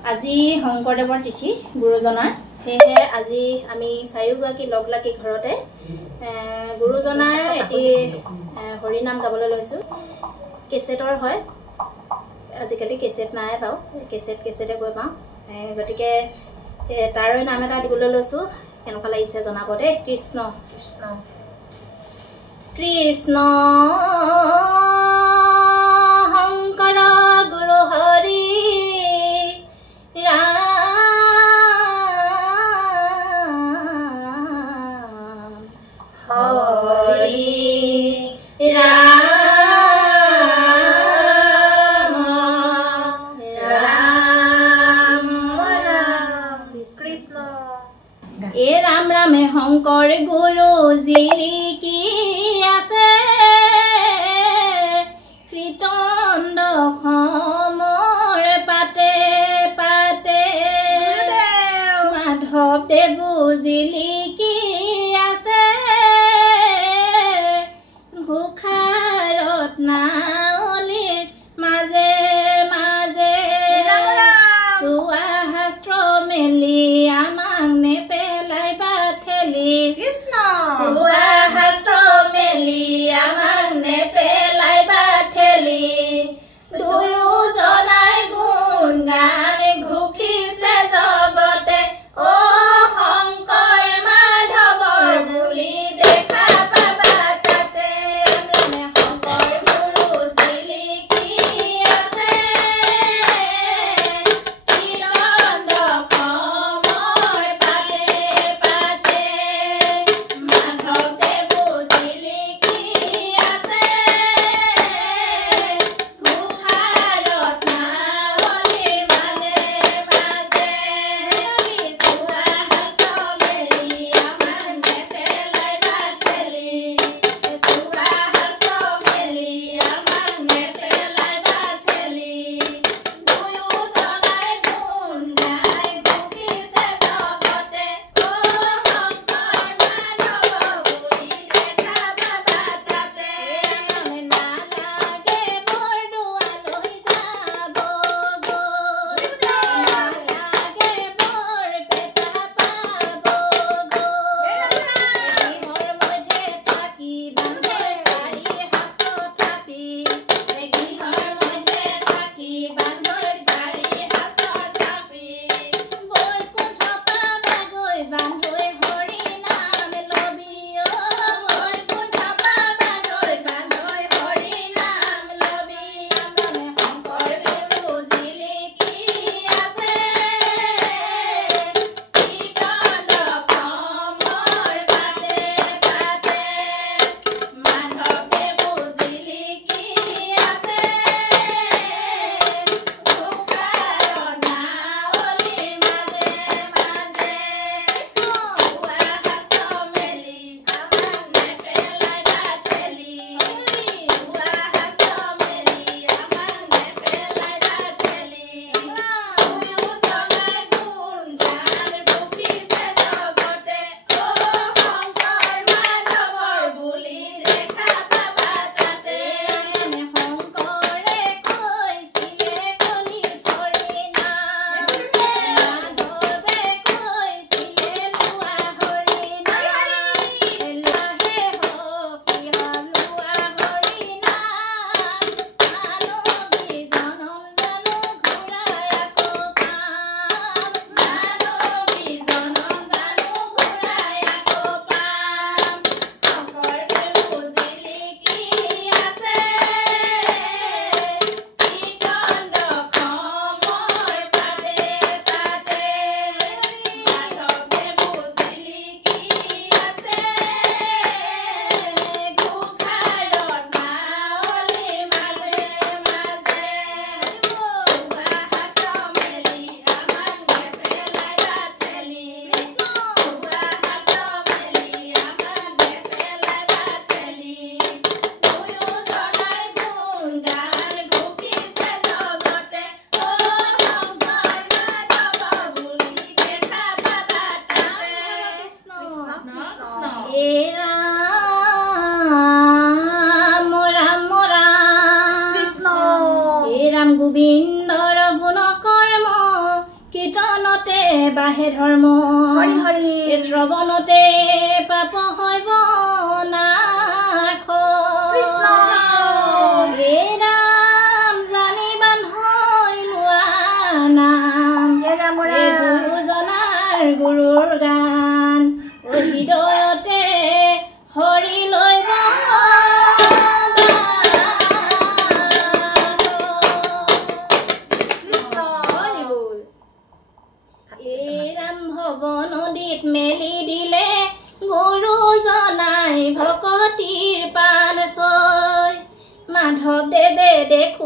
আজি শংকৰদেৱৰ তিথি গুৰুজনাৰ সেয়ে আজি আমি চাৰিওগৰাকী লগ লাগি ঘৰতে গুৰুজনাৰ এটি হৰি নাম গাবলৈ লৈছো কেছেটৰ হয় আজিকালি কেছেট নাই পাও কেছেটে গৈ পাও গতিকে তাৰ নাম এটা দিবলৈ লৈছো কেনেকুৱা লাগিছে জনাব দে কৃষ্ণ কৃষ্ণ কৃষ্ণ শংকৰ গুৰু হৰি राम राम शंकर गुरु जिरिकी आसे कृतंड खमर पाते पाते माधव देवु जिलिकी आसे घोखारत नावलिर माजे माजे सुआ शास्त्र मेली आमाक नेपेलाई बाथेली कृष्ण सुआ शास्त्र मेली आमाक नेपेलाई बाथेली दुयोजनार गुण गान घुखिছে जगते ओ शंकर मा কীৰ্তনতে বাহে ধৰ্ম হৰি হৰি শ্ৰৱণতে পাপ হয় বনাশ কৃষ্ণ হে ৰাম জানিবান হয় লোৱা নাম হে গুৰুজনাৰ গুৰুৰ গান হৃদয়তে হৰি লৈ নদীত মেলি দিলে গুৰুজনাই ভকতিৰ পান ছয় মাধৱদেৱে দেখুৱাই